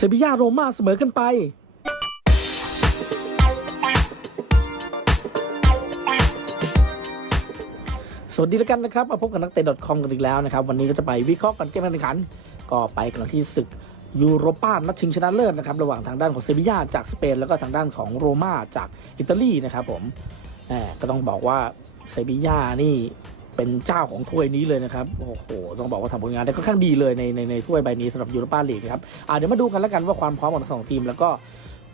เซบียาโรม่าเสมอกันไป สวัสดีแล้วกันนะครับ มาพบกับนักเตะ .com กันอีกแล้วนะครับ วันนี้ก็จะไปวิเคราะห์กันเกมการแข่งขัน ก็ไปกันที่ศึกยูโรป้านัดชิงชนะเลิศนะครับ ระหว่างทางด้านของเซบียาจากสเปน แล้วก็ทางด้านของโรม่าจากอิตาลีนะครับผมแหมก็ต้องบอกว่าเซบียานี่ เป็นเจ้าของถ้วยนี้เลยนะครับ โอ้โห ต้องบอกว่าทำผลงานได้ค่อนข้างดีเลยในในในถ้วยใบนี้สำหรับยูโรปาลีกนะครับอ่าเดี๋ยวมาดูกันแล้วกันว่าความพร้อมของทั้งสองทีม แล้วก็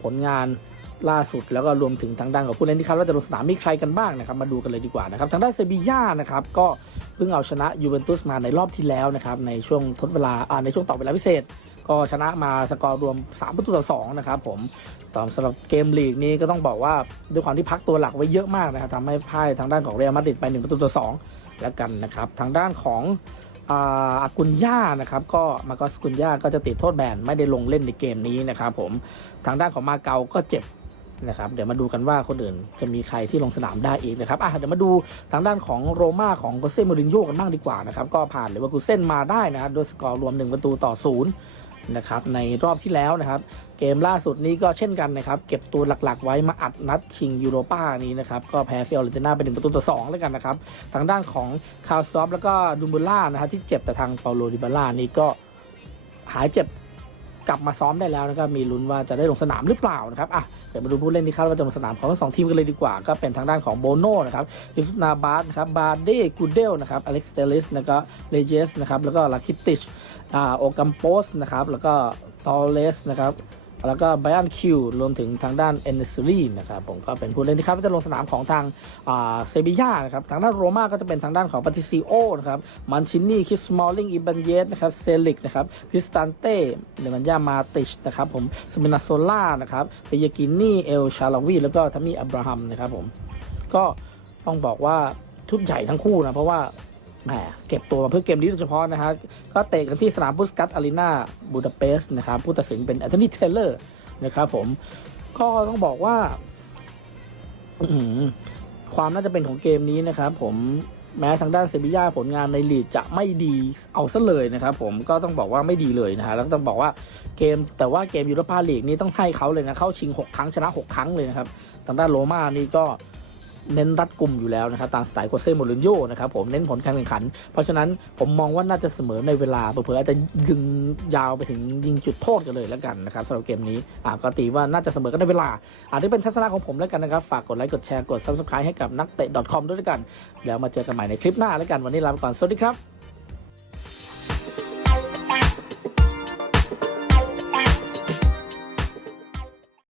ผลงานล่าสุดแล้วก็รวมถึงทางด้านของผู้เล่นที่คาดว่าจะลงสนามมีใครกันบ้างนะครับ มาดูกันเลยดีกว่านะครับ ทางด้านเซบีย่านะครับก็ เพิ่งเอาชนะยูเวนตุสมาในรอบที่แล้วนะครับในช่วงทดเวลาในช่วงต่อเวลาพิเศษ ก็ชนะมาสกอร์รวม 3 ประตูต่อ2นะครับผมตอนสำหรับเกมลีกนี้ก็ต้องบอกว่าด้วยความที่พักตัวหลักไว้เยอะมากนะครับทำให้พ่ายทางด้านของเรอัลมาดริดไป1ประตูต่อ2แล้วกันนะครับทางด้านของอาอากุนย่านะครับก็มาโกสกุนย่าก็จะติดโทษแบนไม่ได้ลงเล่นในเกมนี้นะครับผมทางด้านของมาเกาก็เจ็บ นะครับเดี๋ยวมาดูกันว่าคนอื่นจะมีใครที่ลงสนามได้อีกนะครับอะเดี๋ยวมาดูทางด้านของโรม่าของโกเซ่มูรินโญ่กันบ้างดีกว่านะครับก็ผ่านหรือว่ากูเซ่นมาได้นะครับด้วยสกอร์รวม 1 ประตูต่อศูนย์นะครับในรอบที่แล้วนะครับ เกมล่าสุดนี้ก็เช่นกันนะครับ เก็บตัวหลักๆ ไว้มาอัดนัดชิงยูโรป้านี้นะครับ ก็แพ้เฟียร์เรนติน่าไปหนึ่งประตูต่อสองแล้วกันนะครับ ทางด้านของคาร์สตอฟแล้วก็ดุมบูล่านะครับที่เจ็บแต่ทางเปาโลดิบาล่านี่ก็หายเจ็บ กลับมาซ้อมได้แล้วนะครับมีลุ้นว่าจะได้ลงสนามหรือเปล่านะครับอะเดี๋ยวมาดูผู้เล่นที่คาดว่าจะลงสนามของทั้งสองทีมกันเลยดีกว่า ก็เป็นทางด้านของโบโน่นะครับลิสนาบาสนะครับบาเดกูเดลนะครับอเล็กซ์เตลิสนะครับเลเจสนะครับแล้วก็ลาคิติชอ่าโอกัมโปสนะครับแล้วก็ตอเลสนะครับ แล้วก็ไบรอันคิวรวมถึงทางด้านเอนเนซูรีนะครับผมก็เป็นผู้เล่นที่คาดว่าจะลงสนามของทางเซบีย่านะครับทางด้านโรม่าก็จะเป็นทางด้านของปาติซิโอนะครับมันชินนี่คิสมอลลิงอิบันเยสนะครับเซลิกนะครับคริสตันเต้เนมันยามาติชนะครับผมสมินาโซล่านะครับเปยากินี่เอลชาลาวีแล้วก็ทามีอับราฮัมนะครับผมก็ต้องบอกว่าชุดใหญ่ทั้งคู่นะเพราะว่า แหมเก็บตัวมาเพื่อเกมนี้โดยเฉพาะนะฮะก็เตะกันที่สนามบุสกัตอารีนาบูดาเปสต์นะครับผู้ตัดสินเป็นแอนโทนีเทเลอร์นะครับผมก็ต้องบอกว่าความน่าจะเป็นของเกมนี้นะครับผมแม้ทางด้านเซบีย่าผลงานในลีกจะไม่ดีเอาซะเลยนะครับผมก็ต้องบอกว่าไม่ดีเลยนะฮะแล้วก็ต้องบอกว่าเกมแต่ว่าเกมยูโรปาลีกนี้ต้องให้เขาเลยนะเข้าชิง 6 ครั้งชนะ 6 ครั้งเลยนะครับทางด้านโรม่านี่ก็ เน้นรัดกลุ่มอยู่แล้วนะครับตามสไตล์โคเซ่โมรินโญ่นะครับผมเน้นผลการแข่งขัน เพราะฉะนั้นผมมองว่าน่าจะเสมอในเวลาเผื่ออาจจะดึงยาวไปถึงยิงจุดโทษกันเลยแล้วกันนะครับสำหรับเกมนี้อ่าก็ตีว่าน่าจะเสมอกันในเวลาอาจจะเป็นทัศนะของผมแล้วกันนะครับฝากกดไลค์กดแชร์กด subscribe ให้กับนักเตะ .com ด้วยกัน แล้วมาเจอกันใหม่ในคลิปหน้าแล้วกันวันนี้ลาไปก่อนสวัสดีครับ